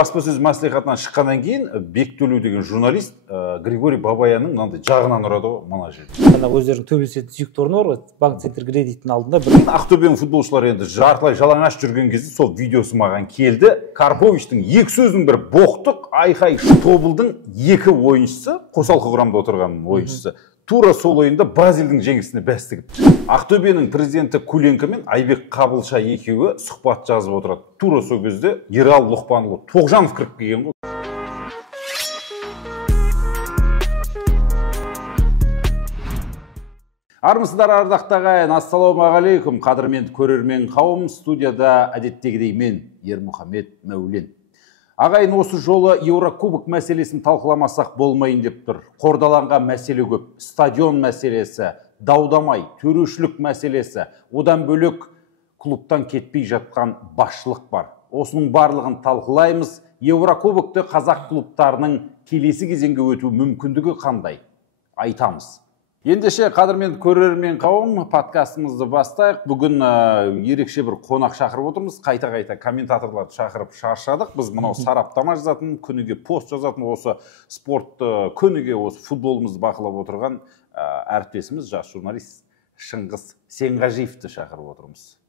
Баспасөз мәслихатынан шыққаннан кейін Бектөлеу деген журналист Григорий Бабаянның мынандай жағынан ұрады ғой мына жерде. Ана өздерінің төбелесетін сүйікті орны бар ғой, банк центр кредиттің алдында бір Ақтөбенің футболшылары енді жартылай жалаңаш жүрген кезде сол видеосы маған келді. Карповичтің екі сөзінің бір боқтық, айқай, тобылдың екі ойыншысы, қосалқы құрамда отырған ойыншысы тура сол ойында Бразилдің жеңісіне бәс тігіп. Ақтөбенің президенті Куленко мен Айбек Қабылша екеуі сұхбат жазып отырады. Тура сол кезде Ералы Лұқпанұлы Тоғжанов кіріп келген ғой. Армысыздар ардақты ағайын, ассалаумағалейкум, қадірменді көрермен қауым. Студияда әдеттегідей мен Ермұхамед Мәулен. Ағайын, осы жолы Еурокубок мәселесін талқыламасақ болмайын деп тұр. Қордаланған мәселе көп. Стадион мәселесі, даудамай, төрешілік мәселесі, одан бөлек клубтан кетпей жатқан басшылық бар. Осының барлығын талқылаймыз. Еурокубокты қазақ клубтарының келесі кезеңге өту мүмкіндігі қандай? Айтамыз. Ендеше қадірмен көрермен қауым, подкастымызды бастайық. Бүгін ерекше бір қонақ шақырып отырмыз. Қайта-қайта комментаторларды шақырып шаршадық. Біз мынау сараптама жазатын, күніге пост жазатын, осы спортты күніге осы футболымызды бақылап отырған әріптесіміз, жас журналист Шыңғыс Сенғажиевті шақырып отырмыз.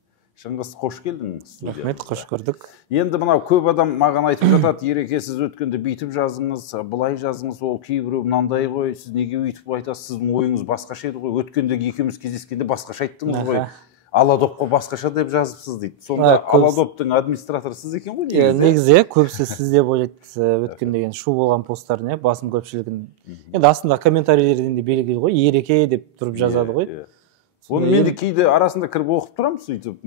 Шыңғыс, қош келдің студияға. Рахмет, қош көрдік. Енді мынау көп адам маған айтып жатады, Ереке, сіз өткенде бүйтіп жазыңыз, былай жазыңыз, ол кейбіреу мынандай ғой, сіз неге өйтіп айтасыз, сіздің ойыңыз басқаша еді ғой, өткендегі екеуміз кездескенде басқаша айттыңыз ғой, Аладопқа басқаша деп жазыпсыз дейді. Сонда Аладоптың администраторы сіз екен ғой негізі? Негізі көбісі сізде ойлайды, өткенде шу болған посттарын, басым көпшілігін. Енді астында комментарийлерден де белгілі ғой, Ереке деп тұрып жазады ғой. Оны мен де кейде арасында кіріп оқып тұрамын сөйтіп.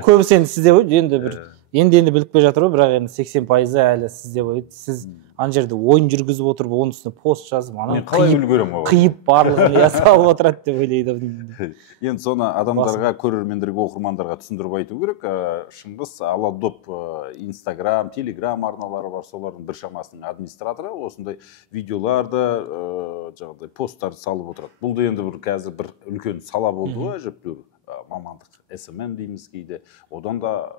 Көбісі енді сізде ғой, енді біліп келе жатыр ғой, бірақ енді 80% әлі сізде ғой. Сіз ана жерде ойын жүргізіп отырып, оның үстіне пост жазып, қиып барлығын салып отырады деп ойлайды. Енді соны адамдарға, көрермендерге, оқырмандарға түсіндіріп айту керек. Шыңғыс Аладоп Инстаграм, Телеграм арналары бар, солардың біршамасының администраторы осындай видеоларды, жаңағыдай посттарды салып отырады. Бұл да енді қазір бір үлкен сала болды ғой, әжептәуір мамандық, SMM дейміз кейде. Одан да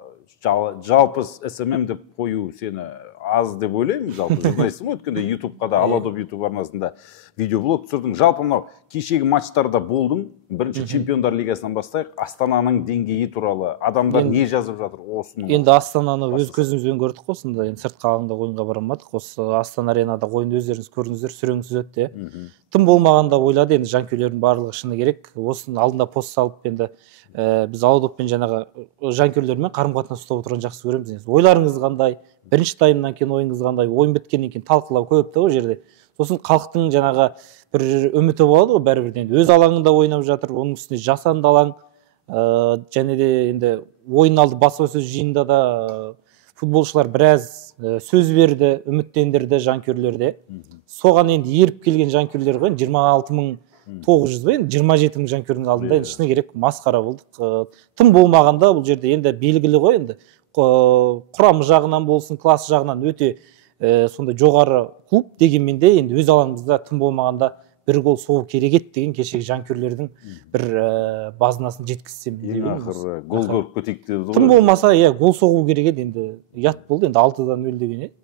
жалпы SMM деп қою сені аз деп ойлаймын, жалпы журналистсің ғой, өткенде YouTube-қа да, Аладоп YouTube арнасында видеоблог түсірдің. Жалпы мынау кешегі матчтарда болдың, бірінші чемпиондар лигасынан бастайық, Астананың деңгейі туралы адамдар не жазып жатыр осының? Енді Астананы өз көзімізбен көрдік осында, енді сыртқы алаңда ойынға барамадық, осы Астана аренада ойынды өздеріңіз көрдіңіздер, сүреңсіз өтті. Тым болмағанда ойлады, енді жанкүйерлердің барлығы шыны керек. Осының алдында пост салып, енді біз Аладоппен жаңағы жанкүйерлермен қарым-қатынас ұстап отырған жақсы көреміз. Ойларыңыз қандай? Бірінші таймнан кейін ойыңыз қандай? Ойын біткеннен кейін талқылау көп та ғой жерде. Сосын халықтың жаңағы бір үміті болады ғой, бәрібір енді өз алаңында ойнап жатыр, оның үстіне жасанды алаң, және де енді ойын алды баспасөз жиынында да футболшылар біраз сөз берді, үміттендірді жанкүйерлерде. Соған енді еріп келген жанкүйерлер ғой, 26.900 ба, 27.000 жанкүйердің алдында енді шыны керек масқара болдық. Тым болмағанда бұл жерде енді белгілі ғой, енді құрамы жағынан болсын, класс жағынан өте сонда жоғары клуб дегенмен де енді өз алаңымызда тым болмағанда бір гол соғу керек еді деген кешегі жанкүйерлердің бір базынасын жеткізсем деп ақыры гол көріп кетейік деді ғой. Тым болмаса, гол соғу керек еді, енді ұят болды, енді 6-0 деген еді.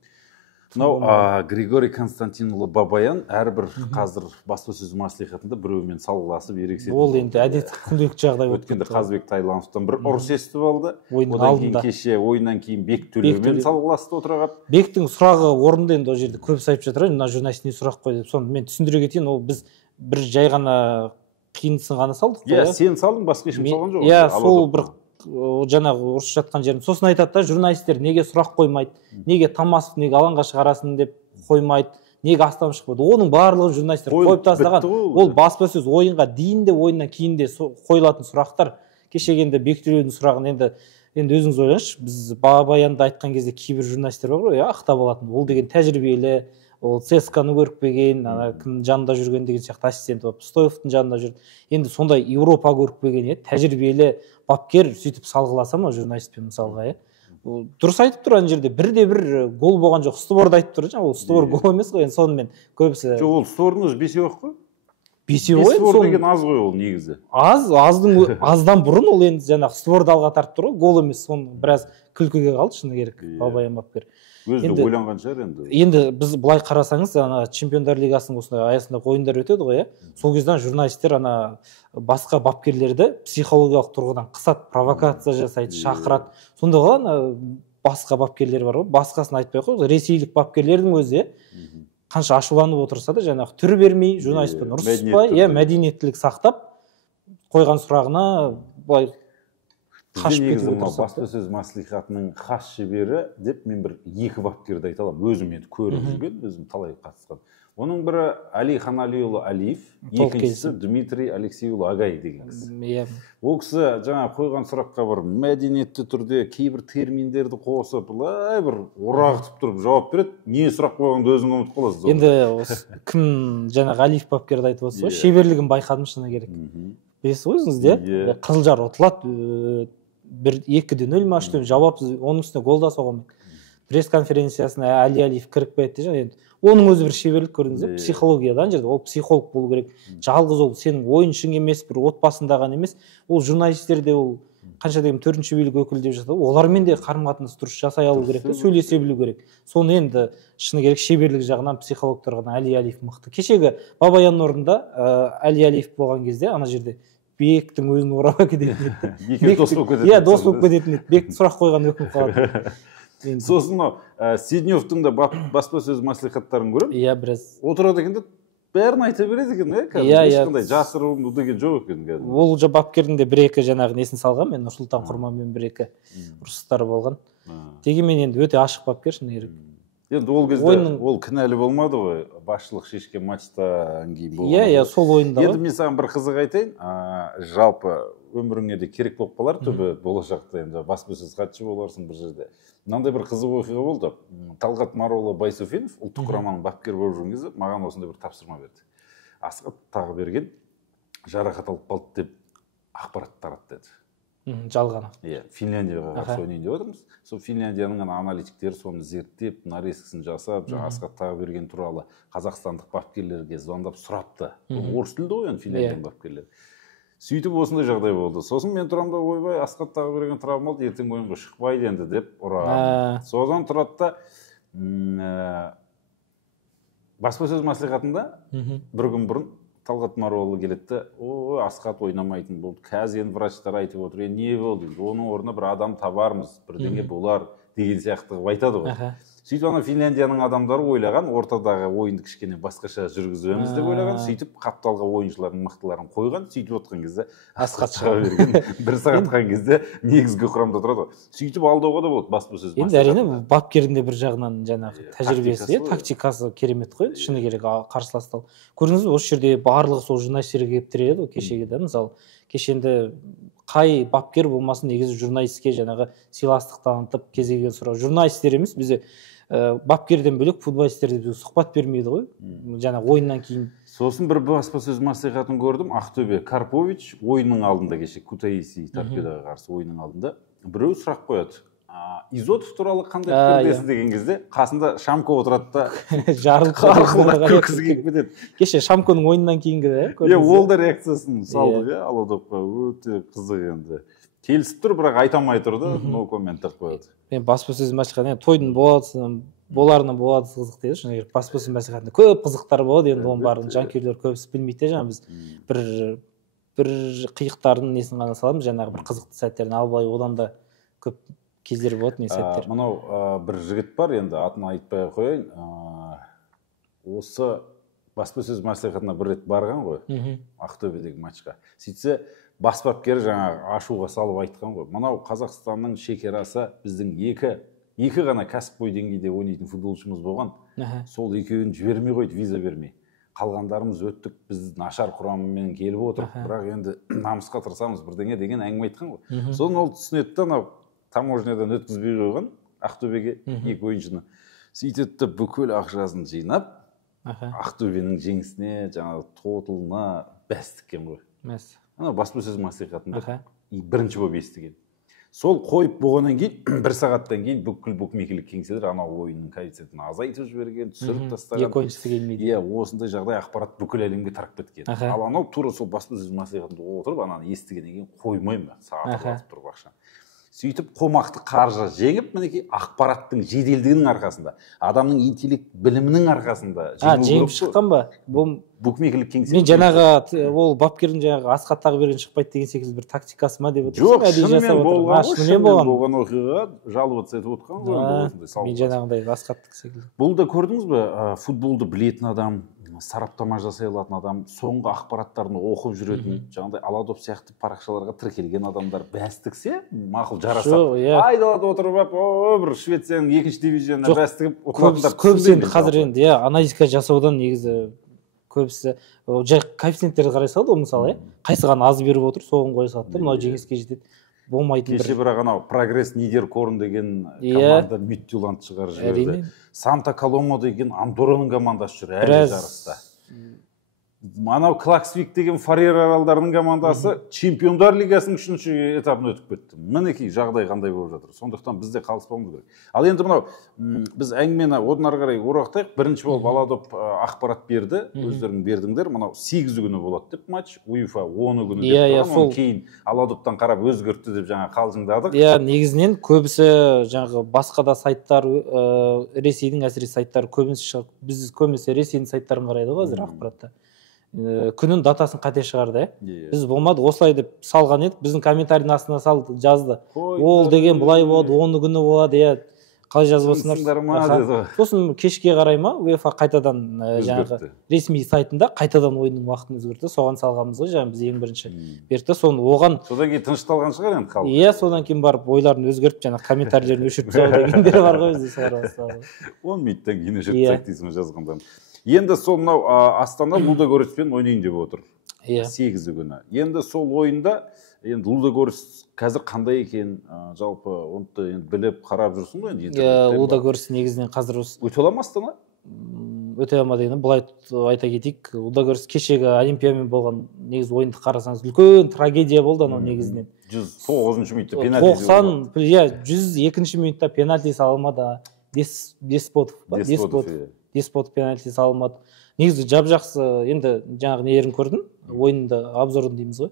Мынау Григорий Константинұлы Бабаян әрбір қазір баспасөз мәслихатында біреумен салғыласып ерегісетін. Ол енді әдетті күнделікті жағдай болып өткенде Қазбек Тайлановтан бір ұрыс естіп алды. Одан кейін кеше ойыннан кейін Бектөлеумен салғыласты отырған. Бектің сұрағы орынды, енді ол жерде көбісі айтып жатыр, мына журналист не сұрақ қойды деп. Соны мен түсіндіре кетейін, ол біз бір жай ғана қиындысын ғана салдық қой. Сен салдың, басқа ешкім салған жоқ. Сол бір жаңағы ұрыс жатқан жерін. Сосын айтады да, журналистер неге сұрақ қоймайды, неге Тамасов неге алаңға шығарасын деп қоймайды, неге астам шықпайды. Оның барлығы журналистер қойып тастаған. Ол баспасөз ойынға дейін де, ойыннан кейін де қойылатын сұрақтар. Кешегенде Бектөлеудің сұрағын енді өзіңіз ойлаңызшы, біз Бабаянда айтқан кезде кейбір журналистер бар ғой, ақтап алатын. Ол деген тәжірибелі, ол ЦСКАны көріп келген, кім жанында жүрген деген сияқты ассистент болып, Стоевтың жанында жүрді. Енді сондай Еуропа көріп келген, тәжірибелі бапкер сөйтіп салғыласа ма журналистпен мысалға, дұрыс айтып тұр ана жерде, бірде-бір гол болған жоқ. Створды айтып тұр, ол Створ гол емес қой, енді сонымен көбісі. Жоқ, ол Створдың өзі бесеу қой. Бесеу ғой. Створ деген аз ғой ол негізі. Аздан бұрын ол енді жаңағы Створды алға тартып тұр ғой, гол емес, соны біраз күлкіге қалды шыны керек Бабаян бапкер. өзі де ойланған шығар енді. Енді біз былай қарасаңыз, ана Чемпиондар лигасының осындай аясында ойындар өтеді ғой, сол кезден журналистер ана басқа бапкерлерді психологиялық тұрғыдан қысады, провокация жасайды, шақырады. Сонда ғой ана басқа бапкерлер бар ғой, басқасын айтпай ақ қой, ресейлік бапкерлердің өзі қанша ашуланып отырса да жаңағы түр бермей, журналистпен ұрыспай, мәдениеттілік сақтап, қойған сұрағына былай қашып кетуге тырысады. Баспасөз мәслихатының хас шебері деп мен бір екі бапкерді айта аламын. Өзім енді көріп жүрген, өзім талай қатысқан. Оның бірі Әлихан Алиұлы Алиев, екіншісі Дмитрий Алексейұлы Агай деген кісі. Ол кісі жаңа қойған сұраққа бір мәдениетті түрде кейбір терминдерді қосып, былай бір орағытып тұрып жауап береді. Не сұрақ қойғанды өзің ұмытып қаласыз. Енді кім жаңағы Алиев бапкерді айтып отырсыз ғой, шеберлігін байқадым шыны керек. Білесіз ғой өзіңіз де, Қызылжар ұтылады, 2-0 ма 3-0 жауапсыз, оның үстіне гол да соға алмайды. Пресс-конференциясына Алиев кіріп кетті жаңа, оның өзі бір шеберлік көрдіңіз, психологиядан жерде, ол психолог болу керек. Жалғыз ол сенің ойыншың емес, бір отбасында ғана емес, ол журналистерде ол қанша деген төртінші билік өкілі деп жатады, олармен де қарым-қатынас дұрыс жасай алу керек, сөйлесе білу керек. Соны енді шыны керек шеберлік жағынан психологтарға Әли Алиев мықты. Кешегі Бабаян орнында Әли Алиев болған кезде ана жерде Бектің өзін орап әкететін еді. Екеуі дос болып кететін. Иә, дос болып кететін еді. Бек сұрақ қойған өкініп қалады. Сосын Сидневтің да баспасөз мәслихаттарын көремін. Иә, біраз. Отырады екен де бәрін айта береді екен, ешқандай жасыру деген жоқ екен. Ол бапкердің де бір-екі жаңағы несін салған, мен Нұрсұлтан Құрманмен бір-екі ұрыстары болған. Дегенмен енді өте ашық бапкер шыны керек. Енді ол кезде ол кінәлі болмады ғой, басшылық шешкен матчтан кейін болған. Иә, сол ойында. Енді мен саған бір қызық айтайын, жалпы өміріңе де керек болып қалар түбі болашақта, енді баспасөз хатшы боларсың бір жерде. Мынандай бір қызық оқиға болды. Талғат Маролы Байсуфинов ұлттық құраманың бапкері болып жүрген кезде маған осындай бір тапсырма берді. Асқат Тағыберген жарақат алып қалды деп ақпарат таратты деді. Жалған. Иә, Финляндияға қарсы ойнайын деп отырмыз. Сол Финляндияның аналитиктері соны зерттеп, нарезкісін жасап, Асқат Тағыберген туралы қазақстандық бапкерлерге звондап сұрапты. Орыс тілді ғой енді Финляндияның бапкерлері. Сөйтіп осындай жағдай болды. Сосын мен тұрамда ойбай, Асқат Тағыберген травмалды, ертең ойынға шықпайды енді деп ұраған. Содан тұрады да баспасөз мәслихатында бір күн бұрын Талғат Маролы келетті, Асқат ойнамайтын болды, қазір енді врачтар айтып отыр, не болды, оның орнына бір адам табармыз, бірдеңе болар деген сияқты айтады ғой. Сөйтіп ана Финляндияның адамдары ойлаған, ортадағы ойынды кішкене басқаша жүргіземіз деп ойлаған, сөйтіп қапталға ойыншылардың мықтыларын қойған, сөйтіп отқан кезде Асқат шыға берген, бір сағатқан кезде негізгі құрамда тұрады. Сөйтіп алдауға да болады баспасөз. Енді әрине бапкердің де бір жағынан жаңағы тәжірибесі, тактикасы керемет қой, шыны керек қарсыластал. Көрдіңіз бе, осы жерде барлығы сол журналистерге келіп тіреледі ғой кешегі да, мысалы кешенде қай бапкер болмасын негізі журналистке жаңағы сыйластық танытып кезегін сұрау. Журналистер емес, бізде бапкерден бөлек футболистерде де сұхбат бермейді ғой, жаңағы ойыннан кейін. Сосын бір баспасөз мәслихатын көрдім, Ақтөбе Карпович ойынның алдында, кеше Кутаиси Торпедоға қарсы ойынның алдында біреу сұрақ қояды. Изотов туралы қандай пікірдесіз деген кезде қасында Шамко отырады да жарылқап күлкісі келіп кетеді. Кеше Шамконың ойыннан кейінгі иә, ол да реакциясын салды, алаудопқа, өте қызық енді. Келісіп тұр, бірақ айта алмай тұрды, но комменттар қояды. Мен баспасөз мәслихатында тойдың боларынан болады қызық дейді, шыны керек баспасөз мәслихатында көп қызықтар болады, енді оның барын жанкүйерлер көбісі білмейді, жаңа біз бір қиықтардың несін ғана саламыз, жаңағы бір қызықты сәттерін, ал былай одан да көп кездер болады, не сәттер. Мынау бір жігіт бар, енді атын айтпай қояйын, осы баспасөз мәслихатына бір рет барған ғой, Ақтөбедегі матчқа. Сөйтсе бас бапкері жаңағы ашуға салып айтқан ғой, мынау Қазақстанның шекарасы біздің екі ғана кәсіпқой деңгейде ойнайтын футболшымыз болған, сол екеуін жібермей қойды, виза бермей. Қалғандарымыз өттік, біз нашар құрамымен келіп отыр, бірақ енді намысқа тырысамыз бірдеңе деген әңгіме айтқан ғой. Сосын ол түсінеді да, анау таможнядан өткізбей қойған Ақтөбеге екі ойыншыны. Сөйтеді бүкіл ақшасын жинап, Ақтөбенің жеңісіне, жаңағы тотылына бәс тіккен ғой. Ана баспасөз мәслихатында бірінші болып естіген. Сол қойып болғаннан кейін, бір сағаттан кейін бүкіл букмекерлік кеңселер анау ойынның коэффициентін азайтып жіберген, түсіріп тастаған. Екі ойыншысы келмейді. Иә, осындай жағдай ақпарат бүкіл әлемге тарап кеткен. Ал анау тура сол баспасөз мәслихатында отырып, ананы естігеннен кейін қоймаймын, сағат тұрып ақша. сөйтіп қомақты қаржы жеңіп, мінекей ақпараттың жеделдігінің арқасында, адамның интеллект білімінің арқасында жеңіп шыққан ба? Букмекерлік кеңсе. Мен жаңағы ол бапкердің жаңағы Асқат Тағыберген шықпайды деген секілді бір тактикасы ма деп отырсың? Жоқ, шынымен болған оқиға жаловаться етіп отқан ғой. Мен жаңағыдай Асқаттық секілді. Бұл да көрдіңіз бе, футболды білетін адам, сараптама жасай алатын адам, соңғы ақпараттарын оқып жүретін, жаңағыдай Аладоп сияқты парақшаларға тіркелген адамдар бәстіксе, мақұл жарасады. Айдалада отырып, бір Швецияның 2-ші дивизионына бәстігіп отыратындар. Көбісі енді қазір енді аналитика жасаудан негізі көбісі жай коэффициенттерді қарай салады, мысалы, қайсыған аз беріп отыр, соғын қоя салады, мынау жеңіске жетеді. Болмайтын кеше бірақ анау прогресс Нидеркорн деген команда Мидтюланд шығарып жіберді. Санта Коломо деген Андорраның командасы жүр әлі жарыста. Анау Клаксвик деген Фарер аралдарының командасы Чемпиондар лигасының 3-ші этабына өтіп кетті. Мінекей жағдай қандай болып жатыр. Сондықтан бізде қалыспауымыз керек. Ал енді мынау біз әңгімені одан ары қарай орақтайық. Бірінші болып Аладоп ақпарат берді, өздерің бердіңдер. Мынау 8 күні болады деп матч, УЕФА 10 күні деп тұрған. Кейін Аладоптан қарап өзгертті деп жаңа қалжыңдадық. Негізінен көбісі жаңағы басқа да сайттар, Ресейдің әсіресе сайттары көбінесе біз көбінесе Ресейдің сайттарын қарайды ғой қазір ақпаратта. Күнін датасын қате шығарды. Біз болмады, осылай деп салған едік, біздің комментарийдің астына салды, жазды. Ол деген бұлай болады, 10 күні болады, қалай жазып отырсыңдар? Сосын кешке қарай ма, УЕФА қайтадан жаңағы ресми сайтында қайтадан ойынның уақытын өзгертті. Соған салғанбыз ғой, жаңағы біз ең бірінші берді. Соны оған содан кейін тынышталған шығар енді халық. Содан кейін барып ойларын өзгертіп, жаңағы комментарийлерін өшіріп тастау дегендер бар ғой бізде солар басталды. 10 минуттан кейін өшіріп тастайды дейсің жазғандан. Енді сол мынау Астана Лудогорецпен ойнайын деп отыр. 8 күні. Енді сол ойында енді Лудогорец қазір қандай екен, жалпы оны біліп қарап жүрсің ғой енді. Лудогорец негізінен қазір өте ала ма Астана? Өте алма дегенде былай айта кетейік. Лудогорец кешегі Олимпиямен болған негіз ойынды қарасаңыз үлкен трагедия болды анау негізінен. 109-ші минутта пенальти. 102-ші минутта пенальти салмады. Деспотов пенальти салмады. Негізі жап-жақсы, енді жаңағы нелерін көрдім, ойынды обзорын дейміз ғой.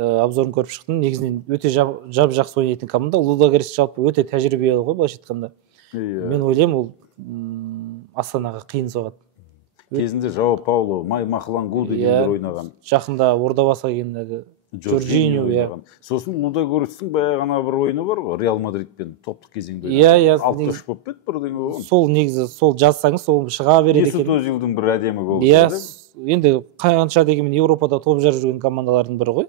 Обзорын көріп шықтым. Негізінен өте жап-жақсы ойнайтын команда. Лудогорец жалпы өте тәжірибелі ғой, былайша айтқанда. Мен ойлаймын, ол Астанаға қиын соғады. Кезінде Жао Пауло, Махлангу дегендер ойнаған. Жақында Ордабасыға келгендегі Жоржиньо ойнаған. Сосын Лудогорецтің бағана бір ойыны бар ғой, Реал Мадридпен топтық кезеңде. 6-3 болып кетті бірдеңе болған. Сол негізі, сол жазсаңыз, сол шыға береді екен. Месут Өзилдің бір әдемі голы. Енді қанша дегенмен Еуропада топ жарып жүрген командалардың бірі ғой.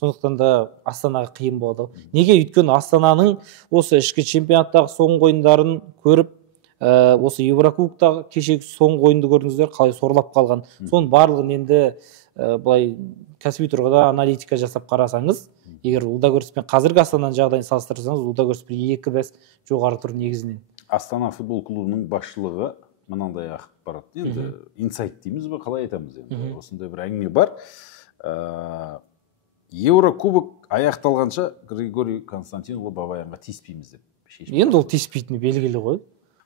Сондықтан да Астанаға қиын болады. Неге? Өйткені Астананың осы ішкі чемпионаттағы соңғы ойындарын көріп, осы Еврокубоктағы кешегі соңғы ойынды көрдіңіздер, қалай сорлап қалған. Соның барлығын енді былай кәсіби тұрғыда аналитика жасап қарасаңыз, егер Лудогорецпен қазіргі Астананың жағдайын салыстырсаңыз, Лудогорец бір 2 бәс жоғары тұр негізінен. Астана футбол клубының басшылығы мынандай ақпарат, енді инсайт дейміз бе, қалай айтамыз енді, осындай бір әңгіме бар. Еврокубок аяқталғанша Григорий Константинұлы Бабаянға тиіспейміз деп шешім. Енді ол тиіспейтіні белгілі ғой.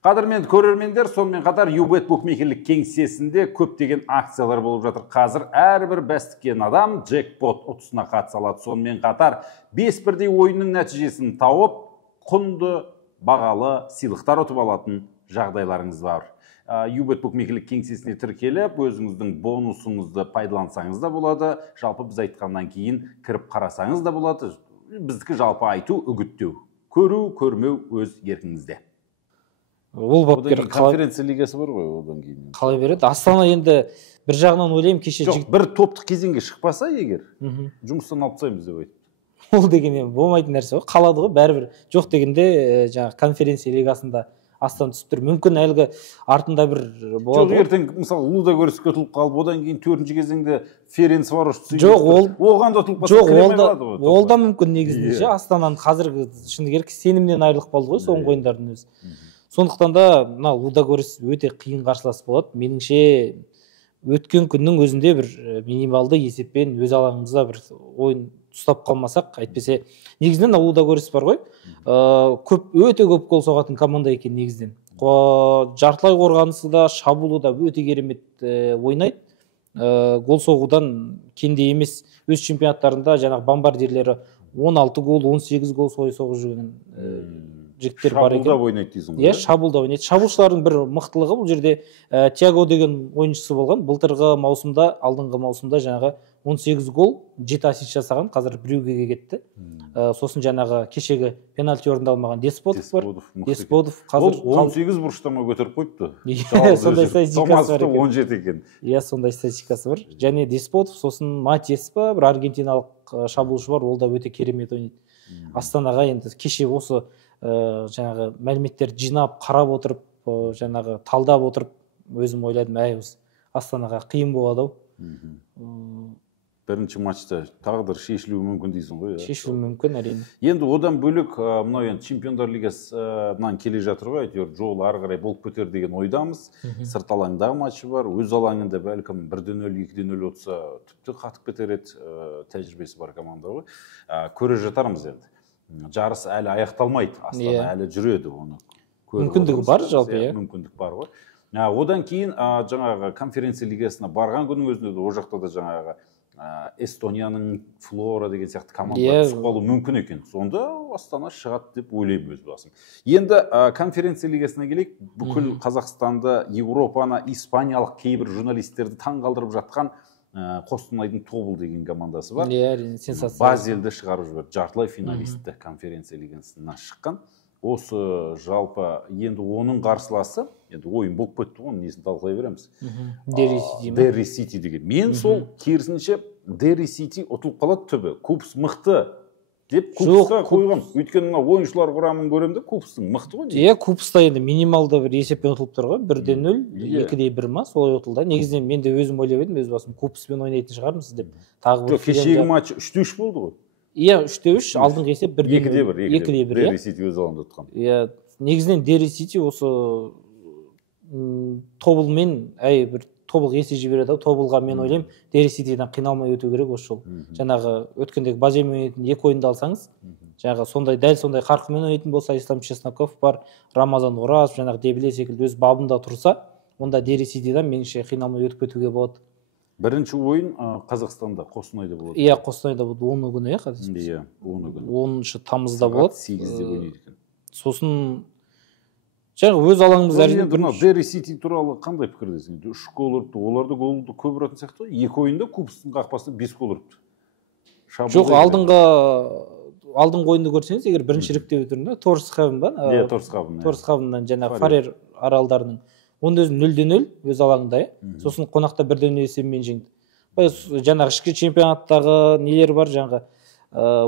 Қадірменді көрермендер, сонымен қатар Юбет букмекерлік кеңсесінде көптеген акциялар болып жатыр. Қазір әрбір бәстіккен адам джекпот ұтысына қатыса алады. Сонымен қатар 5 бірдей ойынның нәтижесін тауып, құнды бағалы сыйлықтар ұтып алатын жағдайларыңыз бар. Юбет букмекерлік кеңсесіне тіркеліп, өзіңіздің бонусыңызды пайдалансаңыз да болады. Жалпы біз айтқаннан кейін кіріп қарасаңыз да болады. Біздікі жалпы айту, үгіттеу. Көру, көрмеу өз еркіңізде. Ол бапкер конференция лигасы бар ғой, одан кейін қалай береді? Астана енді бір жағынан ойлаймын, кеше бір топтық кезеңге шықпаса егер, жұмыстан алып тастаймыз деп айтты. Ол деген болмайтын нәрсе ғой, қалады ғой бәрібір. Жоқ дегенде жаңағы конференция лигасында Астана түсіп тұр. Мүмкін әлгі артында бір Жоқ, болады. ертең мысалы Лудогорецке ұтылып қалып, одан кейін 4-ші кезеңде Ференцварош оған да ұтылып қалса, ол да мүмкін негізінде. Астананың қазіргі шыны керек сенімнен айырылып қалды ғой соңғы ойындардың өзі. Сондықтан да мына Лудогорец өте қиын қарсылас болады. Меніңше өткен күннің өзінде бір минималды есеппен өз алаңымызда бір ойын ұстап қалмасақ, әйтпесе негізінен Лудогорец бар ғой. Өте көп гол соғатын команда екен негізінен. Жартылай қорғанысы да, шабуылы да өте керемет ойнайды. Гол соғудан кенде емес. Өз чемпионаттарында жаңағы бомбардирлері 16 гол 18 гол соғып жүрген жігіттер бар екен. Шабуылдап ойнайды дейсің ғой? Иә, шабуылдап ойнайды. Шабуылшылардың бір мықтылығы бұл жерде Тиаго деген ойыншысы болған. Былтырғы маусымда, алдыңғы маусымда жаңағы 18 гол 7 ассист жасаған, қазір Брюггеге кетті. Сосын жаңағы кешегі пенальти орындалмаған Деспотов бар. Деспотов қазір 18 бұрыштама көтеріп қойыпты. Сондай статистикасы бар екен. 17 екен. Иә, сондай статистикасы бар. Және Деспотов, сосын Матьес па, бір аргентиналық шабуылшы бар, ол да өте керемет ойнайды. Астанаға енді кеше осы жаңағы мәліметтерді жинап, қарап отырып, жаңағы талдап отырып, өзім ойладым, осы Астанаға қиын болады-ау. Бірінші матчта тағдыр шешілуі мүмкін дейсің ғой? Шешілуі мүмкін, әрине. Енді одан бөлек, мынау енді Чемпиондар Лигасынан келе жатыр ғой, әйтеуір жол ары қарай болып кетер деген ойдамыз. Сырт алаңдағы матчы бар, өз алаңында бәлкім 1-0, 2-0 отса тіпті қатып кетер еді, тәжірибесі бар команда ғой. Көре жатармыз енді. Жарыс әлі аяқталмайды, Астана әлі жүреді оны. Мүмкіндігі бар жалпы, иә. Мүмкіндік бар ғой. Одан кейін жаңағы конференция лигасына барған күннің өзінде ол жақта да жаңағы Эстонияның Флора деген сияқты командалар түсіп қалу мүмкін екен. Сонда Астана шығады деп ойлаймын өз басым. Енді конференция лигасына келейік. Бүкіл Қазақстанды, Европаны, испаниялық кейбір журналистерді таң қалдырып жатқан Қостанайдың Тобыл деген командасы бар. Сенсация. Базелді шығарып жіберді. Жартылай финалисті конференция лигасына шыққан. Осы жалпы енді оның қарсыласы, енді ойын болып кетті ғой, несін талқылай береміз. Дерри Сити деген. Мен сол керісінше Дерри Сити ұтылып қалады түбі. Купс мықты деп Купсқа қойған. Өйткені ойыншылар құрамын көремді, Купстың мықты ғой. Иә, Купста енді минималды бір есеппен ұтылып тұр ғой. 1-0, 2-1 ма, солай ұтылды. Негізінен мен де өзім ойлап едім, өз басым Купспен ойнайтын шығармыз деп. Кешегі матч 3-3 болды ғой. Иә, 3-3, алдыңғы есеп 2-1. 2-1. Дерри Сити өз алаңда ұтқан. Иә, негізінен Дерри Сити осы Тобылмен, бір Тобыл есе жібереді. Тобылға мен ойлаймын, Дерри Ситиден қиналмай өту керек осы жол. Жаңағы өткендегі Базельмен ойнайтын 2 ойынды алсаңыз, жаңағы дәл сондай қарқынмен ойнайтын болса, Ислам Чесноков бар, Рамазан Оразов, жаңағы Дебеле секілді өз бабында тұрса, онда Дерри Ситиден меніңше қиналмай өтіп кетуге болады. Бірінші ойын Қазақстанда, Қостанайда болады. Иә, Қостанайда болады 10 күні, иә, қазір. Иә, 10 күні. 10 тамызда болады. 8-де ойнайды екен. Сосын жаңағы өз алаңымыз әрине. Дерри Сити туралы қандай пікірдесің? 3 гол ұрыпты, оларды голды көп ұратын сияқты. 2 ойында Купстың қақпасында 5 гол ұрыпты. Жоқ, алдыңғы ойынды көрсеңіз, егер бірінші іріктеу түрінде Торсхавен ба? Иә, Торсхавен. Торсхавеннан жаңағы Фарер аралдарының онда өзі 0-0 өз алаңында, сосын қонақта 1-0 есебімен жеңді. Жаңағы ішкі чемпионаттағы нелер бар, жаңағы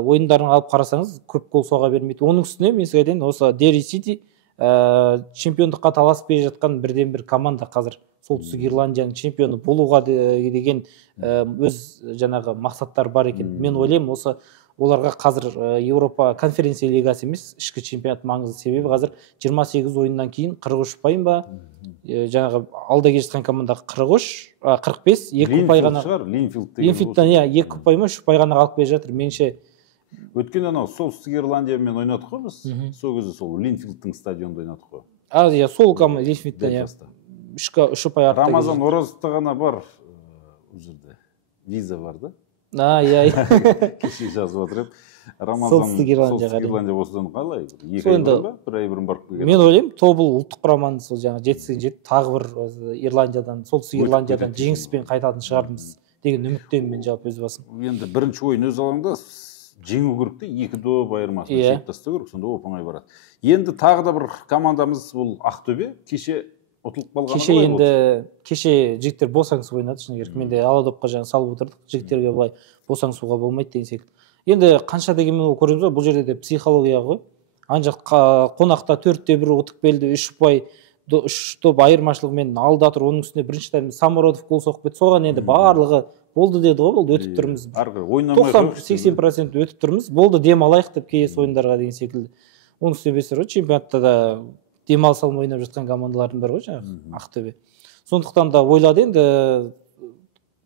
ойындарын алып қарасаңыз, көп гол соға бермейді. Оның үстіне мен сізге айтайын, осы Дерри Сити чемпиондыққа таласып келе жатқан бірден-бір команда қазір. Солтүстік Ирландияның чемпионы болуға деген өз жаңағы мақсаттар бар екен. Мен ойлаймын, осы оларға қазір Европа конференция лигасы емес, ішкі чемпионат маңызды. Себебі қазір 28 ойыннан кейін 43 ұпайын ба, жаңағы алда келе жатқан команда 45, 2 ұпай ғана. Линфилдтан 2 ұпай ма, 3 ұпай ғана қалып келе жатыр. Меніңше өткен солтүстік Ирландиямен ойнадық қой біз. Сол кезде сол Линфилдтың стадионында ойнадық қой. Иә, сол команда Линфилдтан 3 ұпай артта. Рамазан Оразовта ғана бар ол жерде. Виза бар да. Иә. Кеше жазып отырып. Солтүстік Ирландия осыдан қалай? 2 ай ба? 1 ай бұрын барып келген. Мен ойлаймын, Тобыл ұлттық құраманы сол жаңа жетістігін жетіп, тағы бір Ирландиядан, солтүстік Ирландиядан жеңіспен қайтатын шығармыз деген үміттемін мен жалпы өз басым. Енді бірінші ойын өз алаңда жеңу керек те, 2-2 айырмасын шейіп тастау керек, сонда оп-оңай барады. Енді тағы да бір командамыз бұл Ақтөбе, кеше ұтылып қалғаны қалай? Кеше жігіттер босаңсып ойнады, шыны керек. Мен де Аладопқа жаңа салып отырдық, жігіттерге былай босаңсуға болмайды деген секілді. Енді қанша дегенмен көреміз ғой, бұл жерде де психология ғой. Ана жақ қонақта 4-1 ұтып келді, 3 ұпай, 3 доп айырмашылығымен алда тұр. Оның үстіне бірінші тайм Самородов гол соғып кетті. Соған енді барлығы болды деді ғой, болды, өтіп тұрмыз. 90-80% өтіп тұрмыз. Болды, дем алайық деп келесі ойындарға деген секілді. Оның үстіне бесер ғой, чемпионатта да демалыс алмай ойнап жатқан командалардың бар ғой, жаңағы Ақтөбе. Сондықтан да ойлады енді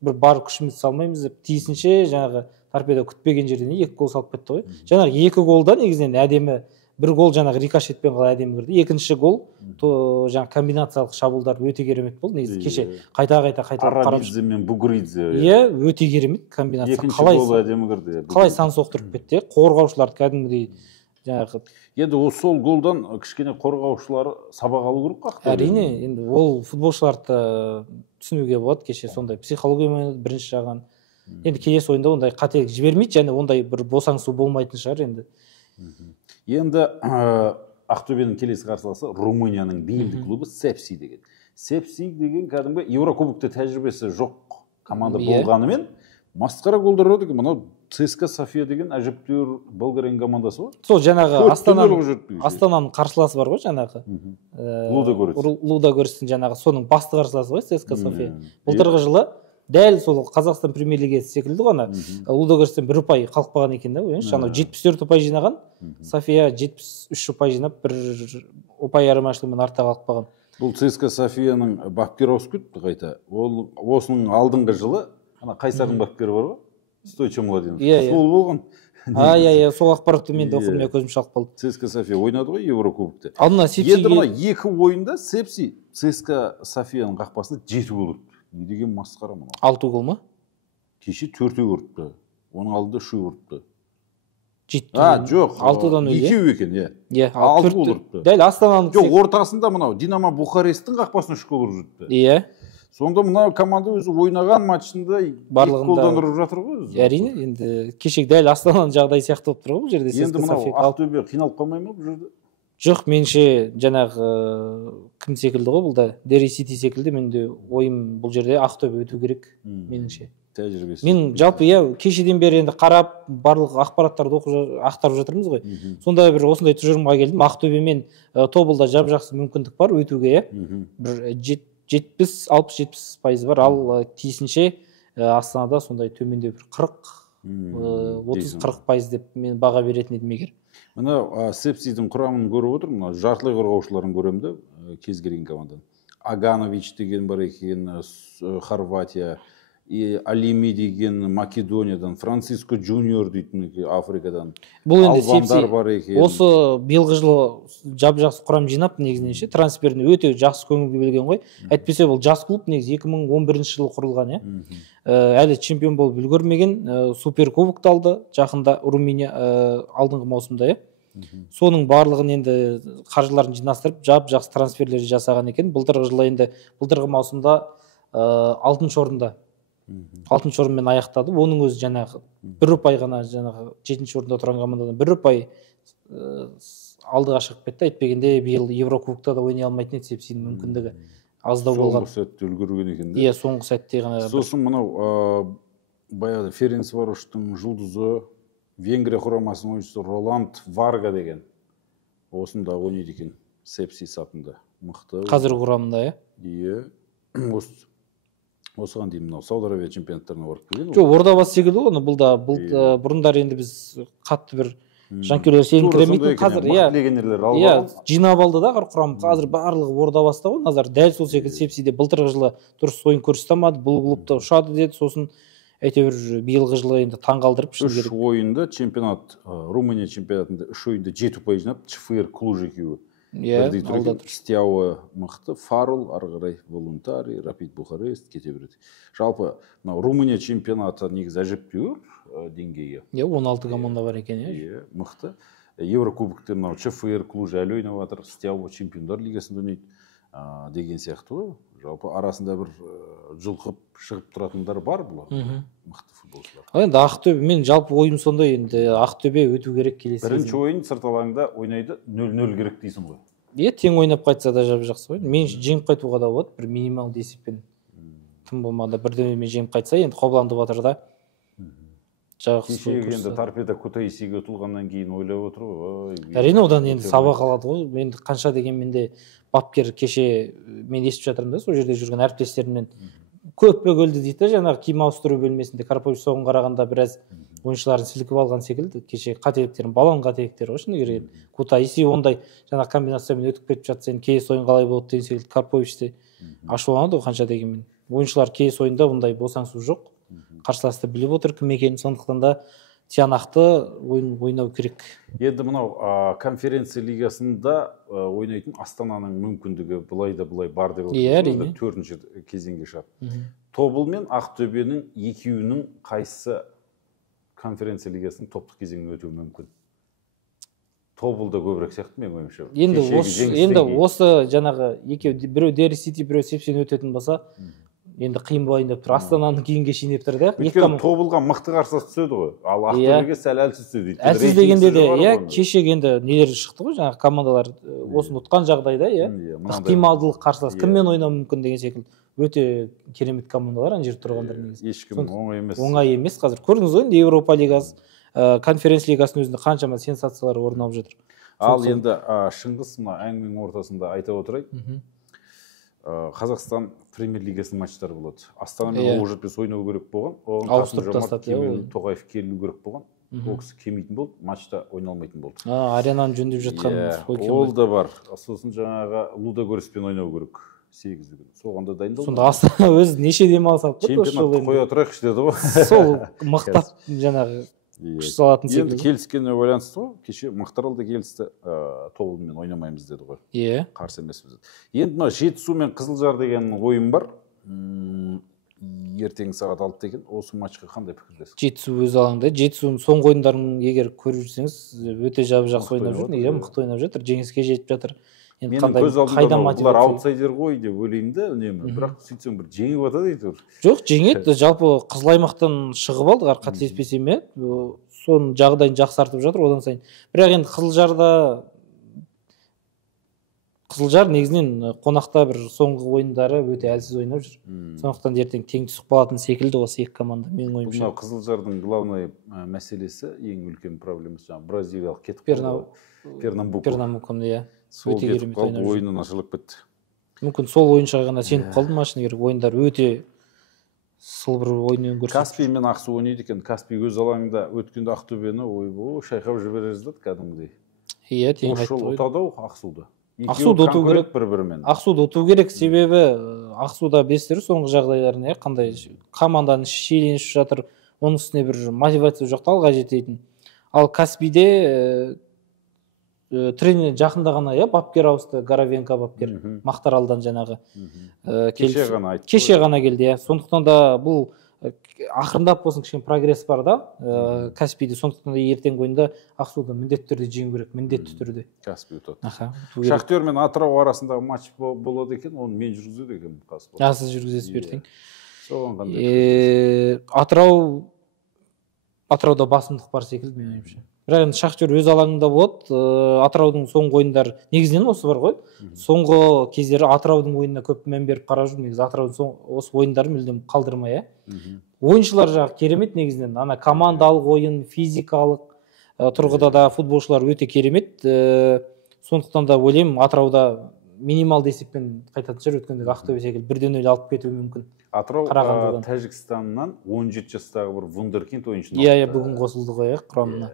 бір бар күшімізді салмаймыз деп, тиісінше жаңағы торпедо күтпеген жерден 2 гол салып кетті ғой. Жаңағы 2 голда негізінен әдемі бір гол жаңағы рикошетпен қалай әдемі кірді. Екінші гол жаңағы комбинациялық шабуылдар өте керемет болды. Негізі кеше қайта қарап Арабидзе мен Бугуридзе. Иә, өте керемет комбинация. Екінші гол әдемі кірді. Қалай сан соқтырып кетті. Қорғаушыларды кәдімгідей жаңағы. Енді сол голдан кішкене қорғаушылар сабақ алу керек қой. Әрине, енді ол футболшыларды түсінуге болады. Кеше сондай психологиямен бірінші жаған. Енді келесі ойында ондай қателік жібермейді, және ондай бір босаңсу болмайтын шығар енді. Енді Ақтөбенің келесі қарсыласы Румынияның бейінді клубы Сепси деген. Сепси деген кәдімгі Еврокубокта тәжірибесі жоқ команда болғанымен масқара голдар ұрады екен. Мынау ЦСКА София деген әжептәуір Болгарияның командасы бар. Сол жаңағы Астананың қарсыласы бар ғой жаңағы. Лудогорецтің жаңағы соның басты қарсыласы ғой ЦСКА София. Былтырғы жылы дәл сол Қазақстан премьер-лигасы секілді ғана Лудогорецтен 1 ұпай қалып қалған екен да, ойыншы. Анау 74 ұпай жинаған, София 73 ұпай жинап, 1 ұпай айырмашылығымен артта қалып қалған. Бұл ЦСКА Софияның бапкері ауысып кетті қайта. Ол осының алдыңғы жылы ана Қайсардың бапкері бар ғой? Стойчо Младенов. Сол болған. Сол ақпаратты мен де оқырмай көзім шалып қалды. ЦСКА София ойнады ғой Еврокубокта. Енді мына екі ойында Сепси ЦСКА Софияның қақпасына 7 гол ұрды. Не деген масқара мынау. 6 гол ма? Кеше 4 ұрды. Оның алдында 3 ұрды. Жоқ, 6-дан 2 екен, иә. 6 гол ұрды. Дәл Астананың. Жоқ, ортасында мынау Динамо Бухаресттің қақпасына 3 гол ұрды. Иә. Сонда мына команда өзі ойнаған матчында голдан ұрып жатыр ғой. Әрине, енді кешек дәл Астананың жағдайы сияқты болып тұр ғой бұл жерде. Енді мынау Ақтөбе қиналып қалмай ма бұл жерде? Жоқ, меніңше жаңағы кім секілді ғой бұл да, Дери Сити секілді. Менде ойым бұл жерде Ақтөбе өту керек меніңше. Тәжірибесі. Мен жалпы кешеден бері енді қарап барлық ақпараттарды ақтарып жатырмыз ғой. Сонда бір осындай тұжырымға келдім. Ақтөбемен тобылда жап-жақсы мүмкіндік бар өтуге, бір 60-70% бар, ал тиісінше Астанада сондай төменде бір 30-40% деп мен баға беретін едім егер. Мына Сепсидің құрамын көріп отыр, мына жартылай қорғаушыларын көремін де, кез келген командадан. Аганович деген бар екен, Хорватия, Алими деген Македониядан, Франциско Джуниор дейтін Африкадан, албандар бар екен. Осы биылғы жылы жап-жақсы құрам жинап, негізінен трансферін өте жақсы көңіл бөлген ғой. Әйтпесе бұл жас клуб негізі 2011 жылы құрылған, әлі чемпион болып үлгермеген, суперкубокты алды жақында Румыния алдыңғы маусымда. Соның барлығын енді қаржыларын жинастырып, жап-жақсы трансферлер жасаған екен. Былтырғы жылы енді былтырғы маусымда 6-шы орында 6-шы орынмен аяқтады. Оның өзі жаңағы 1 ұпай ғана, жаңағы 7-ші орында тұрған командадан 1 ұпай алдыға шығып кетті. Айтпегенде биыл Еврокубокта да ойнай алмайтын еді, Сепсидің мүмкіндігі аздау болған. Соңғы сәтте үлгерген екен. Иә, соңғы сәтте ғана. Сосын мынау баяғыда Ференцвароштың жұлдызы, Венгрия құрамасының ойыншысы Роланд Варга деген. Осында ойнайды екен, Сепси сапында. Мықты. Қазір құрамында, Иә. Осыған дейін мынау Сауд Арабия чемпионаттарына барып келген. Жоқ, Ордабасы секілді ғой, бұл да бұрындар енді біз қатты бір жанкүйерлер сеніңкіремейтін, қазір жинап алды да құрам. Қазір барлығы Ордабасыда ғой, назар дәл сол секілді Сепсиде былтырғы жылы дұрыс ойын көрсете алмады, бұл клубта ұшады деді, сосын әйтеуір биылғы жылы енді таңғалдырып шыны керек. 3 ойында чемпионат, Румыния чемпионатында 3 ойында 7 ұпай жинап, ЧФР Клуж екеуі. Стяуы мықты, Фарул, ары қарай Волонтарий, Рапид Бухарест кете береді. Жалпы Румыния чемпионаты негізі әжептәуір деңгейі. 16 команда бар екен. Мықты. Еврокубокте мынау ЧФР Клуж әлі ойнап жатыр, Стяуы чемпиондар лигасында ойнайды деген сияқты ғой. Жалпы арасында бір жұлқып шығып тұратындар бар бұлар. Мықты футболшылар. Енді Ақтөбе, мен жалпы ойым сондай, енді Ақтөбе өту керек келесі. Бірінші ойын сырт алаңда ойнайды, 0-0 керек дейсің ғой. Тең ойнап қайтса да жақсы ғой. Мен жеңіп қайтуға да болады, бір минималды есеппен. Тым болмағанда бірдемемен жеңіп қайтса, енді Қобыланды батыр да. Кешегі енді торпедо Кутаисиге ұтылғаннан кейін ойлап отыр ғой. Әрине, одан енді сабақ алады ғой. Енді қанша деген менде бапкер кеше мен естіп жатырмын да, сол жерде жүрген әріптестерімнен көп бөгелді дейді, жаңағы киім ауыстыру бөлмесінде Карпович соған қарағанда біраз ойыншыларын сілкіп алған секілді. Кеше қателіктерін, баланың қателіктері ғой шыны керек. Кутаиси ондай жаңағы комбинациямен өтіп кетіп жатса, енді кейс ойын қалай болады деген секілді Карповичте ашуланады ғой қанша дегенмен. Ойыншылар кейс ойында ондай босаңсу жоқ. Қарсыласты біліп отыр кім екенін, сондықтан да тиянақты ойын ойнау керек. Енді мынау конференция лигасында ойнайтын Астананың мүмкіндігі былай да былай бар деп отырсыз. Төртінші кезеңге шығады. Тобыл мен Ақтөбенің екеуінің қайсысы конференция лигасының топтық кезеңіне өтуі мүмкін? Тобылда көбірек сияқты менің ойымша. Енді осы жаңағы екеу, біреу Дерри Сити, біреу Сепсен өтетін болса, енді қиын болайын деп тұр. Астананың кейінге шейін деп тұр да. Өйткені Тобылға мықты қарсылас түседі ғой. Ал Ақтөбеге сәл әлсіз түседі. Әлсіз дегенде де, кешегі енді нелер шықты ғой, жаңағы командалар осыны ұтқан жағдайда, ықтималдылық қарсылас кіммен ойнау мүмкін деген секілді. Өте керемет командалар ана жерде тұрғандар негізі. Ешкім оңай емес. Оңай емес қазір. Көрдіңіз ғой, Еуропа лигасы, конференция лигасының өзінде қаншама сенсациялар орын алып жатыр. Ал енді Шыңғыс мына әңгіменің ортасында айта отырайын. Қазақстан премьер лигасының матчтары болады. Астана мен Оқжетпес ойнау керек болған. Ауыстырып тастады. Тоқаев келу керек болған. Ол кісі келмейтін болды, матчта ойналмайтын болды. Аренаны жөндеп жатқан. Ол да бар. Сосын жаңағы Лудогорецпен ойнау керек. 8 күн. Соған да дайындалды. Сонда Астана өзі неше демалыс алып тұр? Чемпионатты қоя тұрайықшы деді ғой. Сол мықтап жаңағы күш салатын секілді. Енді келіскеніне байланысты ғой. Кеше Мақтарал да келісті, Тобылмен ойнамаймыз деді ғой. Қарсы емеспіз. Енді мына Жетісу мен Қызылжар деген ойын бар. Ертең сағат 6-да екен. Осы матчқа қандай пікірдесіз? Жетісу өз алаңда. Жетісуның соңғы ойындарын егер көріп жүрсеңіз, өте жақсы ойнап жүр. Неге мықты ойнап жатыр, жеңіске жетіп жатыр. Менің көз алдымда бұлар аутсайдер ғой деп ойлаймын да үнемі. Бірақ сөйтсем бір жеңіп жатады дейді. Жоқ, жеңеді. Жалпы Қызыл аймақтан шығып алды, қателеспесем, соның жағдайын жақсартып жатыр одан сайын. Бірақ енді Қызылжар негізінен қонақта бір соңғы ойындары өте әлсіз ойнап жүр. Сондықтан ертең тең түсіп қалатын секілді осы екі команда менің ойымша. Мынау Қызылжардың главный мәселесі, ең үлкен проблемасы жаңағы бразилиялық кетіп қалды. Пернамбуко, сол кетіп қалды, ойынын ашылып кетті. Мүмкін сол ойыншыға ғана сеніп қалды ма шыны керек, ойындар өте сылбыр ойынын көрсетті. Каспий мен Ақсу ойнайды екен. Каспий өз алаңында өткенде Ақтөбені шайқап жіберер еді кәдімгідей. Тең қайтты ғой. Ұтады Ақсуды. Ақсуды ұту керек бір-бірімен. Ақсуды ұту керек, себебі Ақсуда бестері соңғы жағдайларын қандай команданың шиеленісіп жатыр, оның үстіне бір мотивация жоқ, алға жететін. Ал Каспийде тренер жақында ғана бапкер ауысты, Горовенко бапкер, Мақтаралдан жаңағы кеше ғана келді. Сондықтан да бұл ақырындап болсын кішкене прогресс бар да Каспийде. Сондықтан да ертеңгі ойында Ақсуды міндетті түрде жеңу керек, міндетті түрде. Каспий ұтады. Шахтер мен Атырау арасындағы матч болады екен, оны мен жүргізеді екенмін. Сіз жүргізесіз ертең. Соған қандай? Атырауда басымдық бар секілді менің ойымша. Бірақ енді Шахтер өз алаңында болады. Атыраудың соңғы ойындары негізінен осы бар ғой. Соңғы кездері Атыраудың ойынына көп мән беріп қарап жүрмін. Негізі Атыраудың осы ойындарын мүлдем қалдырмай. Ойыншылар жағы керемет негізінен. Ана командалық ойын, физикалық тұрғыда да футболшылар өте керемет. Сондықтан да ойлаймын Атырауда минималды есеппен қайтатын шығар, өткенде Ақтөбе секілді 1-0 алып кетуі мүмкін. Атырау Тәжікстаннан 17 жастағы бір вундеркинд ойыншыны. Бүгін қосылды ғой құрамына.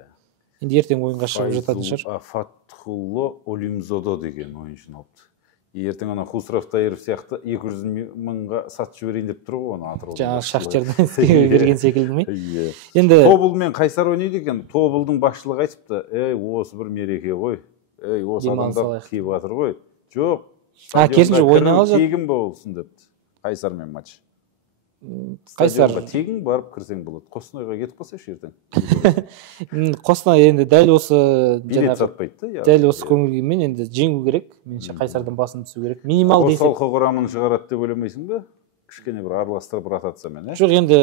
Енді ертең ойынға шығып жататын шығар. Фатхулло Олимзодо деген ойыншыны алыпты. Ертең ана Хусров Таиров сияқты 200 мыңға сатып жіберейін деп тұр ғой оны Атырауда. Жаңағы Шахтерден берген секілді ме? Енді Тобыл мен Қайсар ойнайды екен. Тобылдың басшылығы айтыпты, осы бір мереке ғой. Осы адамдар келіп жатыр ғой. Жоқ. Керісінше ойнаған жоқ. Тегін болсын депті. Қайсармен матч. Қайсар тегін барып кірсең болады. Қостанайға кетіп қалсайшы ертең. Қостанай енді дәл осы билет сатпайды. Дәл осы көңіл-күймен енді жеңу керек. Меніңше Қайсардан басым түсу керек. Минималды есеп. Қосалқы құрамын шығарады деп ойламайсың ба? Кішкене бір араластырып ротациямен, Жоқ, енді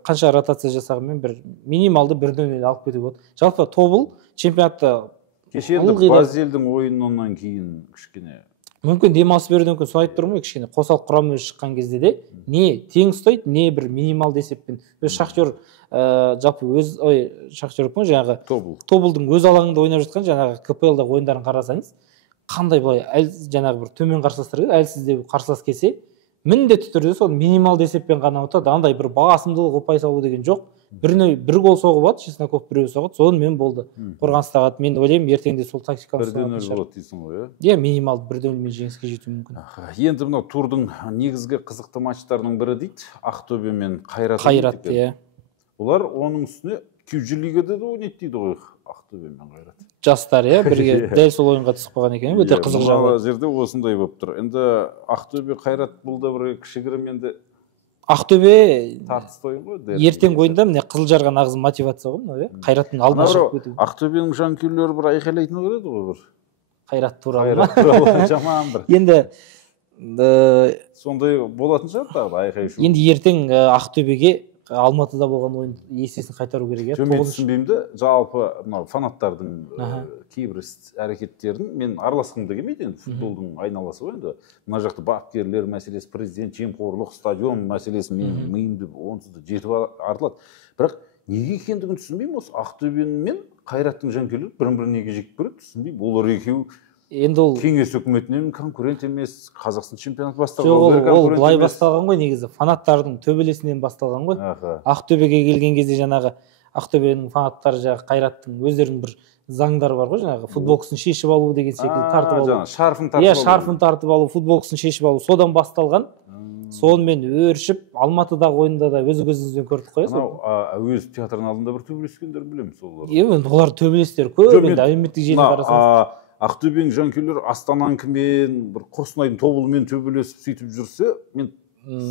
қанша ротация жасағанмен бір минималды 1-0 алып кетуге болады. Жалпы Тобыл чемпионатта кеше енді Бразилдің ойынынан кейін кішкене мүмкін демалыс беруден мүмкін сол айтып тұрмын ғой, кішкене қосалқы құраммен шыққан кезде де не тең ұстайды, не бір минималды есеппен. Шахтер жалпы Шахтер жаңағы Тобылдың өз алаңында ойнап жатқан жаңағы КПЛ-дағы ойындарын қарасаңыз, қандай былай жаңағы бір төмен қарсыластар әлсіздеу қарсылас келсе, міндетті түрде сол минималды есеппен ғана ұтады. Андай бір басымдылық ұпай салу деген жоқ. Бір гол соғып алды, Чесноков біреу соғады, сонымен болды. Қорғаныстағы мен ойлаймын, ертеңде сол тактиканы 1-0 болады дейсің ғой, минималды 1-0 жеңіске жетуі мүмкін. Енді мынау турдың негізгі қызықты матчтарының бірі дейді, Ақтөбе мен Қайрат. Қайрат, Олар оның үстіне 200 лигада да ойнайды дейді ғой Ақтөбе мен Қайрат. Жастар бірге дәл сол ойынға түсіп қалған екен, өте қызық жағдай. Жерде осындай болып тұр. Енді Ақтөбе Қайрат бұл да бір кішігірім енді Ақтөбе тартысты ойын ғой. ертең ойында міне Қызылжарға нағыз мотивация ғой мынау, Қайраттың алдына шығып кету. Ақтөбенің жанкүйерлері бір айқайлайтыны көреді ғой бір. Қайрат туралы жаман бір. Енді сондай болатын шығар тағы айқай шу. Енді ертең Ақтөбеге Алматыда болған ойын есесін қайтару керек. Мен түсінбеймін де, жалпы мынау фанаттардың кейбір әрекеттерін мен араласқым да келмейді, енді футболдың айналасы ғой енді. Мына жақта бапкерлер мәселесі, президент, жемқорлық, стадион мәселесі мен миымды онсыз да жетіп артылады. Бірақ неге екендігін түсінбеймін, осы Ақтөбе мен Қайраттың жанкүйерлері бір-бірін неге жек көреді, түсінбеймін. Олар екеуі енді ол кеңес үкіметінен конкурент емес, Қазақстан чемпионаты басталған. Ол былай басталған ғой, негізі фанаттардың төбелесінен басталған ғой. Ақтөбеге келген кезде жаңағы Ақтөбенің фанаттары жаңағы Қайраттың өздерінің бір заңдары бар ғой, жаңағы футболкасын шешіп алу деген секілді тартып алу. Шарфын тартып алу, футболкасын шешіп алу, содан басталған. Сонымен өршіп, Алматыдағы ойында да өз көзімізбен көрдік қой. Әуезов театрының алдында бір төбелескендер білеміз олар. Олар төбелестер көп, енді әлеуметтік желіге қарасаңыз. Ақтөбенің жанкүйерлері Астананыкімен, бір Қостанайдың Тобылымен төбелесіп сөйтіп жүрсе, мен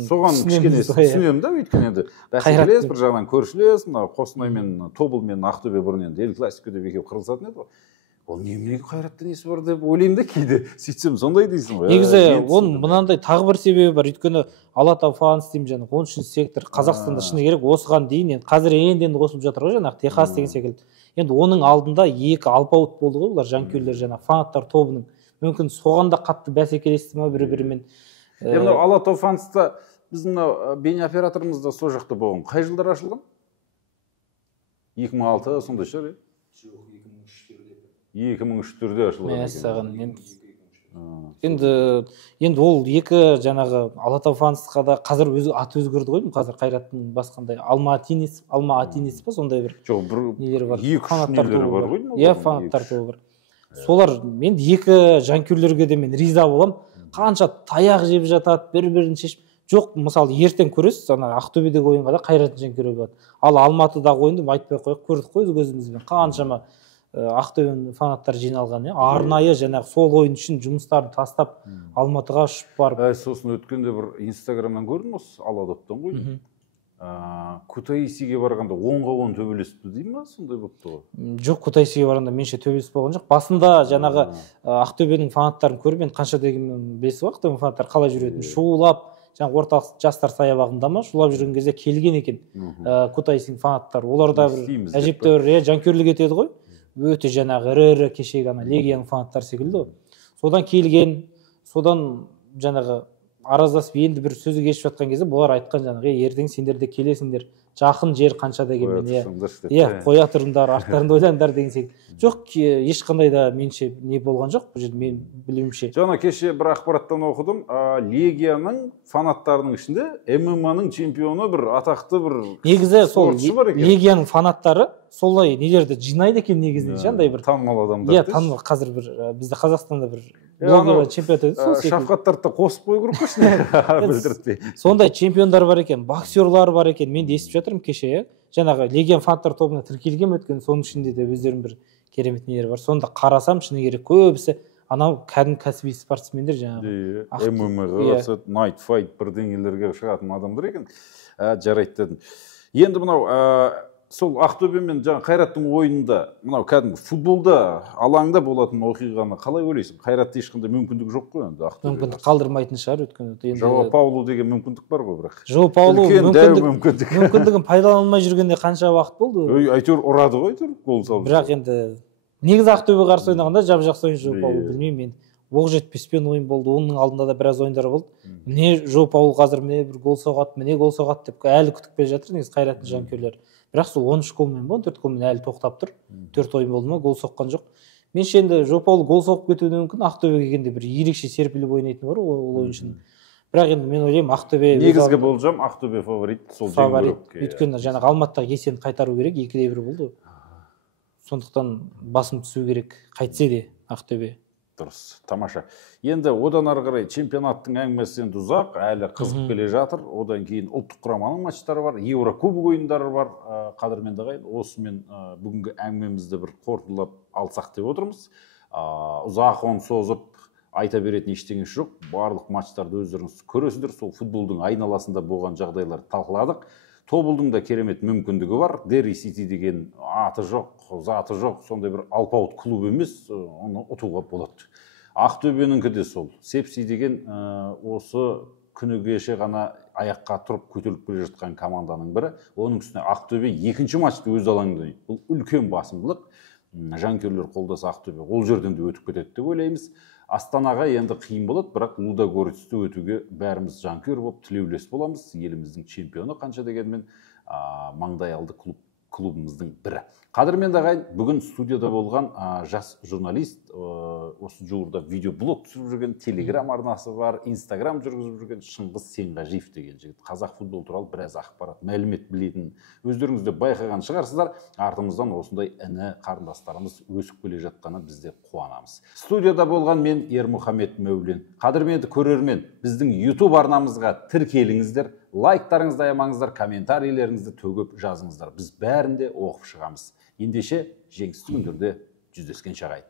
соған кішкене түсінемін да, өйткені енді бәсекелес бір жағынан көршілес, мына Қостанай мен Тобыл мен Ақтөбе бұрын енді эл классико деп екеуі қырылысатын еді ғой. Ол неменеге Қайратта несі бар деп ойлаймын да кейде, сөйтсем сондай дейсің ғой. Негізі оның мынандай тағы бір себебі бар, өйткені Алатау фанс деймін, жаңағы 13-ші сектор Қазақстанда шыны керек осыған дейін енді қазір енді қосылып жатыр ғой, жаңағы Техас деген секілді. Енді оның алдында екі алпауыт болды ғой, олар жанкүйерлер, жаңағы фанаттар тобының. Мүмкін соған да қатты бәсекелесті ме бір-бірімен. Енді Алатау фанста біздің бейне операторымыз да сол жақта болған. Қай жылдар ашылған? 2006 сондай шығар, 2003-те ашылған. Енді ол екі жаңағы Алатау фанстқа да қазір аты өзгерді ғой, қазір Қайраттың басқандай Алма Атинец па сондай бір нелері бар. Фанаттар бар ғой. Иә, фанаттар тобы бар. Солар мен екі жанкүйерлерге де мен риза болам. Қанша таяқ жеп жатады, бір-бірін шешіп. Жоқ, мысалы ертең көресіз, ана Ақтөбедегі ойынға да Қайраттың жанкүйері болады. Ал Алматыдағы ойынды айтпай қойып көрдік қой көзімізбен. Қаншама Ақтөбенің фанаттар жиналған, арнайы жаңағы сол ойын үшін жұмыстарын тастап Алматыға ұшып барып. Сосын өткенде бір Инстаграмнан көрдім осы Аладоптан ғой. Кутаисиге барғанда 10-10 төбелесіпті дей ма, сондай болыпты ғой? Жоқ, Кутаисиге барғанда менше төбелесіп болған жоқ. Басында жаңағы Ақтөбенің фанаттарын көріп, мен қанша дегенмен білесіз ғой, Ақтөбенің фанаттары қалай жүретінін, шулап, жаңағы орталық жастар саябағында ма шулап жүрген кезде келген екен Кутаисидің фанаттары. Олар да бір әжептәуір жанкүйерлік етеді ғой. Өте жаңағы ірі кешегі Легияның фанаттары секілді ғой. Содан келген, содан жаңағы араздасып енді бір сөзі кешіп жатқан кезде бұлар айтқан жаңағы ертең сендер де келесіңдер, жақын жер қанша дегенмен қоя тұрыңдар, арттарында ойлаңдар деген секілді. Жоқ, ешқандай да менше не болған жоқ, бұл жерде мен білуімше. Жаңа кеше бір ақпараттан оқыдым, Легияның фанаттарының ішінде ММА-ның чемпионы бір атақты бір негізі сол Легияның фанаттары солай нелерді жинайды екен негізінен, жандай бір танымал адамдар. Иә, танымал. Қазір бір бізде Қазақстанда бір блогерлер чемпионат өтеді, сол секілді. Шафқаттарды қосып қою керек қой, білдіртпей. Сондай чемпиондар бар екен, боксерлар бар екен. Мен де естіп жатырмын кеше, жаңағы Легиян фанаттар тобына тіркелген өткен, соның ішінде де өздерінің бір керемет нелері бар. Сонда қарасам, шыны керек көбісі анау кәдімгі кәсіби спортсмендер жаңағы. ММА-ға қатысады, найт файт бірдеңелерге шығатын адамдар екен. Жарайды дедім. Енді мынау сол Ақтөбе мен жаңа Қайраттың ойынында, мынау кәдімгі футболда алаңда болатын оқиғаны қалай ойлайсың? Қайратта ешқандай мүмкіндік жоқ қой енді Ақтөбе. Мүмкіндік қалдырмайтын шығар, өйткені Жоа Паулу деген мүмкіндік бар ғой, бірақ. Жоа Паулу мүмкіндігін пайдаланылмай жүргенде қанша уақыт болды? Әйтеуір ұрады ғой, гол салып. Бірақ енді негізі Ақтөбе қарсы ойнағанда жап-жақсы ойын Жоа Паулу, білмеймін мен. Оқ жетпеспен ойын болды, оның алдында да біраз ойындар болды. Міне Жоа Паулу қазір міне бір гол соғады, міне гол соғады деп әлі күтіп келе жатыр негізі Қайраттың жанкүйерлері. Бірақ сол 13 голмен ба, 14 голмен әлі тоқтап тұр. 4 ойын болды ма, гол соққан жоқ. Менше енді Жоа Паулу гол соғып кетуі мүмкін, Ақтөбеге келгенде бір ерекше серпіліп ойнайтыны бар ол ойыншының. Бірақ енді мен ойлаймын Ақтөбе негізгі болжам Ақтөбе фаворит, сол жеңілдік. Өйткені жаңағы Алматыдағы есені қайтару керек, 2-1 болды. Сондықтан басым түсу керек, қайтсе де Ақтөбе. Дұрыс, тамаша. Енді одан ары қарай чемпионаттың әңгімесі енді ұзақ, әлі қызып келе жатыр. Одан кейін ұлттық құраманың матчтары бар, Еурокубок ойындары бар. Қадірменді ағайын, осымен бүгінгі әңгімемізді бір қорытындылап алсақ деп отырмыз. Ұзақ оны созып айта беретін ештеңесі жоқ. Барлық матчтарды өздеріңіз көресіздер. Сол футболдың айналасында болған жағдайларды талқыладық. Тобылдың да керемет мүмкіндігі бар. Дерри Сити деген аты жоқ, заты жоқ, сондай бір алпауыт клуб емес, оны ұтуға болады. Ақтөбеніңкі де сол. Сепси деген осы күні кеше ғана аяққа тұрып көтеріліп келе жатқан команданың бірі. Оның үстіне Ақтөбе екінші матчты өз алаңында. Бұл үлкен басымдылық. Жанкүйерлер қолдаса Ақтөбе ол жерден де өтіп кетеді деп ойлаймыз. Астанаға енді қиын болады, бірақ Лудогорецті өтуге бәріміз жанкүйер болып тілеулес боламыз. Еліміздің чемпионы қанша дегенмен маңдайалды клубымыздың бірі. Қадірменді ағайын, бүгін студияда болған жас журналист, осы жуырда видеоблог түсіріп жүрген, телеграм арнасы бар, инстаграм жүргізіп жүрген Шыңғыс Сенғажиев деген жігіт. Қазақ футбол туралы біраз ақпарат, мәлімет білетін өздеріңіз де байқаған шығарсыздар. Артымыздан осындай іні қарындастарымыз өсіп келе жатқаны бізде қуанамыз. Студияда болған мен Ермұхамет Мәулен. Қадірменді көрермен, біздің YouTube арнамызға тіркеліңіздер, лайктарыңызды аямаңыздар, комментарийлеріңізді төгіп жазыңыздар. Біз бәрінде оқып шығамыз. Ендеше жеңісті күндерде жүздескенше ағайын.